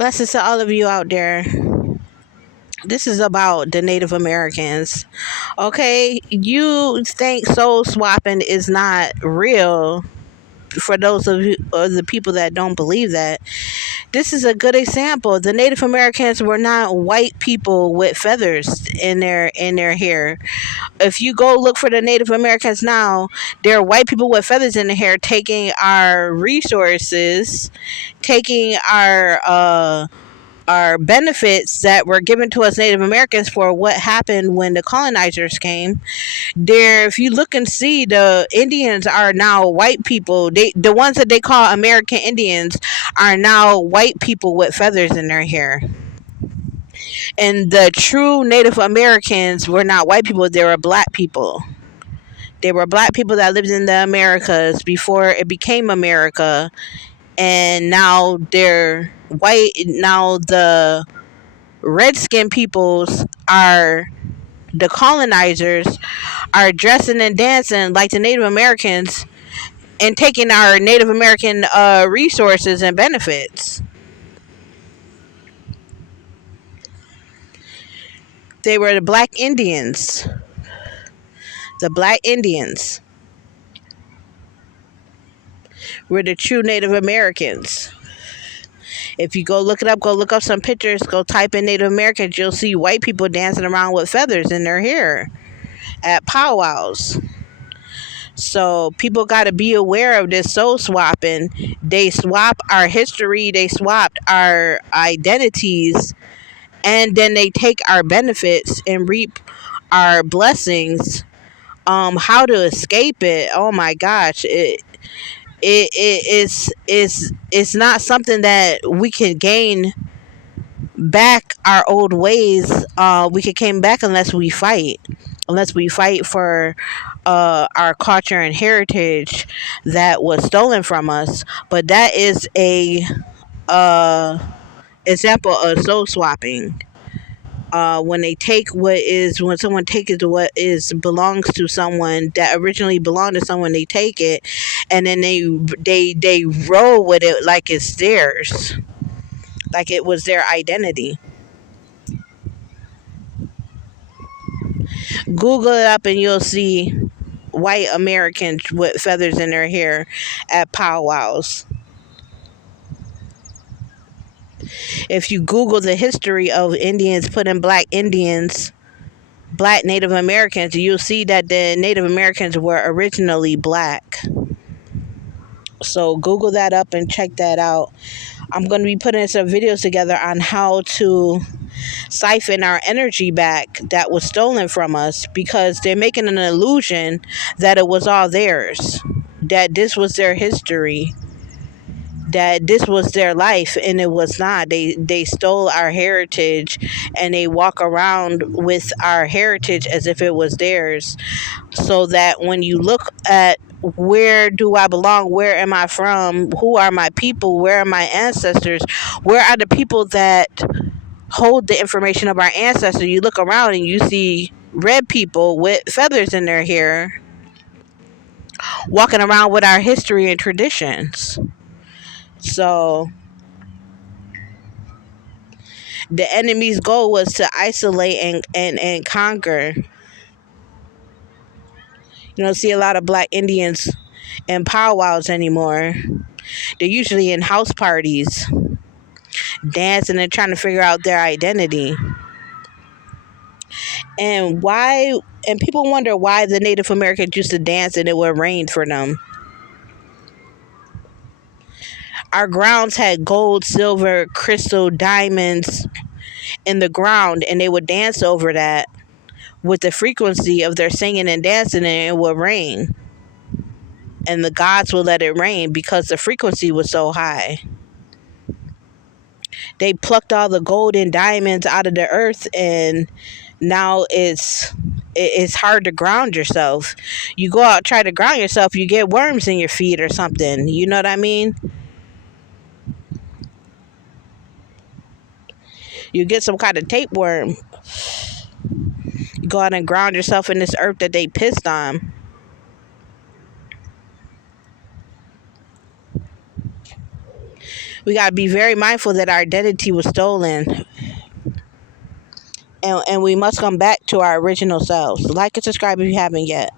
Blessings to all of you out there. This is about the Native Americans. Okay, you think soul swapping is not real for those of you or the people that don't believe that. This is a good example. The Native Americans were not white people with feathers in their hair. If you go look for the Native Americans now, they're white people with feathers in their hair taking our resources, taking our benefits that were given to us Native Americans for what happened when the colonizers came. There, if you look and see, the Indians are now white people. The ones that they call American Indians, are now white people with feathers in their hair. And the true Native Americans were not white people; they were black people. They were black people that lived in the Americas before it became America, and now they're white. Now the redskin peoples are the colonizers are dressing and dancing like the Native Americans and taking our Native American resources and benefits. They were the black Indians. The black Indians were the true Native Americans. If you go look it up, go look up some pictures, go type in Native Americans, you'll see white people dancing around with feathers in their hair at powwows. So people got to be aware of this soul swapping. They swap our history, they swapped our identities, and then they take our benefits and reap our blessings. How to escape it? Oh my gosh, it's not something that we can gain back our old ways. We can gain back unless we fight for our culture and heritage that was stolen from us. But that is a uh, example of soul swapping. When they take when someone takes what is belongs to someone that originally belonged to someone, they take it and then they roll with it like it's theirs, like it was their identity. Google it up and you'll see white Americans with feathers in their hair at powwows. If you Google the history of Indians putting black Indians, black Native Americans, you'll see that the Native Americans were originally black. So Google that up and check that out. I'm going to be putting some videos together on how to siphon our energy back that was stolen from us, because they're making an illusion that it was all theirs, that this was their history, that this was their life, and it was not. They stole our heritage and they walk around with our heritage as if it was theirs, so that when you look at where do I belong, where am I from, who are my people, where are my ancestors, where are the people that hold the information of our ancestors, you look around and you see red people with feathers in their hair walking around with our history and traditions. So the enemy's goal was to isolate and conquer. You don't see a lot of black Indians in powwows anymore. They're usually in house parties, dancing and trying to figure out their identity. And why? And people wonder why the Native Americans used to dance and it would rain for them. Our grounds had gold, silver, crystal, diamonds in the ground, and they would dance over that with the frequency of their singing and dancing, and it would rain. And the gods would let it rain because the frequency was so high. They plucked all the gold and diamonds out of the earth, and now it's hard to ground yourself. You go out, try to ground yourself, you get worms in your feet or something. You know what I mean? You get some kind of tapeworm. You go out and ground yourself in this earth that they pissed on. We got to be very mindful that our identity was stolen, and we must come back to our original selves. Like and subscribe if you haven't yet.